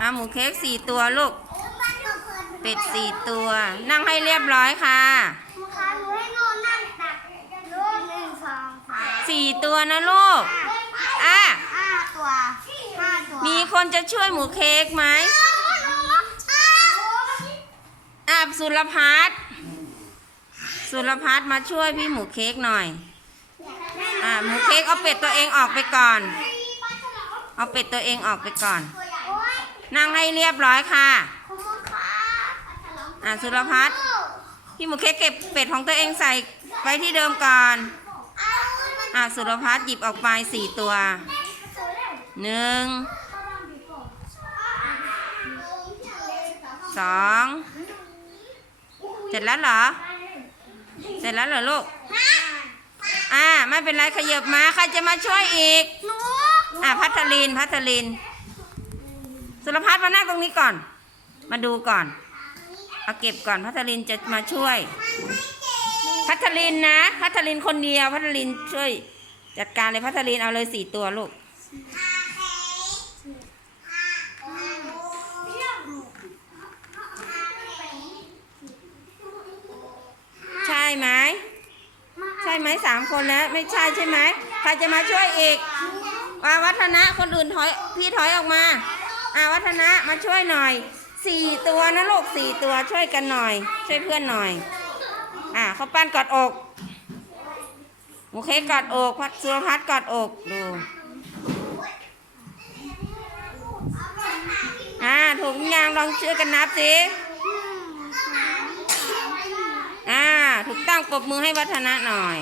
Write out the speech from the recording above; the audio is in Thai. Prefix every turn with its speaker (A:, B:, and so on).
A: อะหมูเค้กสี่ตัวลูก เป็ดสี่ตัว นั่งให้เรียบร้อยค่ะ
B: สี่
A: ตัวนะลูก อะ
B: ห้าตัวห้าตัว
A: มีคนจะช่วยหมูเค้กไหมอะสุรพัฒน์สุรพัฒน์มาช่วยพี่หมูเค้กหน่อย อะหมูเค้กเอาเป็ดตัวเองออกไปก่อน เอาเป็ดตัวเองออกไปก่อน นั่งให้เรียบร้อยค่ะ
B: ขอบคุณค่ะ
A: อะสุรพัฒน์พี่หมูเค้กเก็บเป็ดของตัวเองใส่ไว้ที่เดิมก่อน
B: เอามัน
A: อะสุรพัฒน์หยิบออกไปสี่ตัว หนึ่ง สอง เสร็จแล้วเหรอ เสร็จแล้วเหรอลูก อ่าไม่เป็นไรขยับมาใครจะมาช่วยอีก
B: หนู
A: อ่าพัทลินพัทลิน สุรพัฒน์มานั่งตรงนี้ก่อน มาดูก่อน เอาเก็บก่อนพัทลินจะมาช่วย พัทลินนะ พัทลินคนเดียว พัทลินช่วย จัดการเลยพัทลินเอาเลยสี่ตัวลูกใช่ไหมใช่ไหมสามคนแล้ว ไม่ใช่ใช่ไหมใครจะมาช่วยอีกวัฒนะคนอื่นถอยพี่ถอยออกมา อาวัฒนะมาช่วยหน่อยสี่ตัวนะลูกสี่ตัวช่วยกันหน่อย ช่วยเพื่อนหน่อย อ่าเขาปั้นกอดอกหมูเค้กกอดอกพัดสุรพัฒน์กอดอกดูอ่าถูกยังลองช่วยกันนับสิอ่าถูกต้องปรบมือให้วัฒนะหน่อย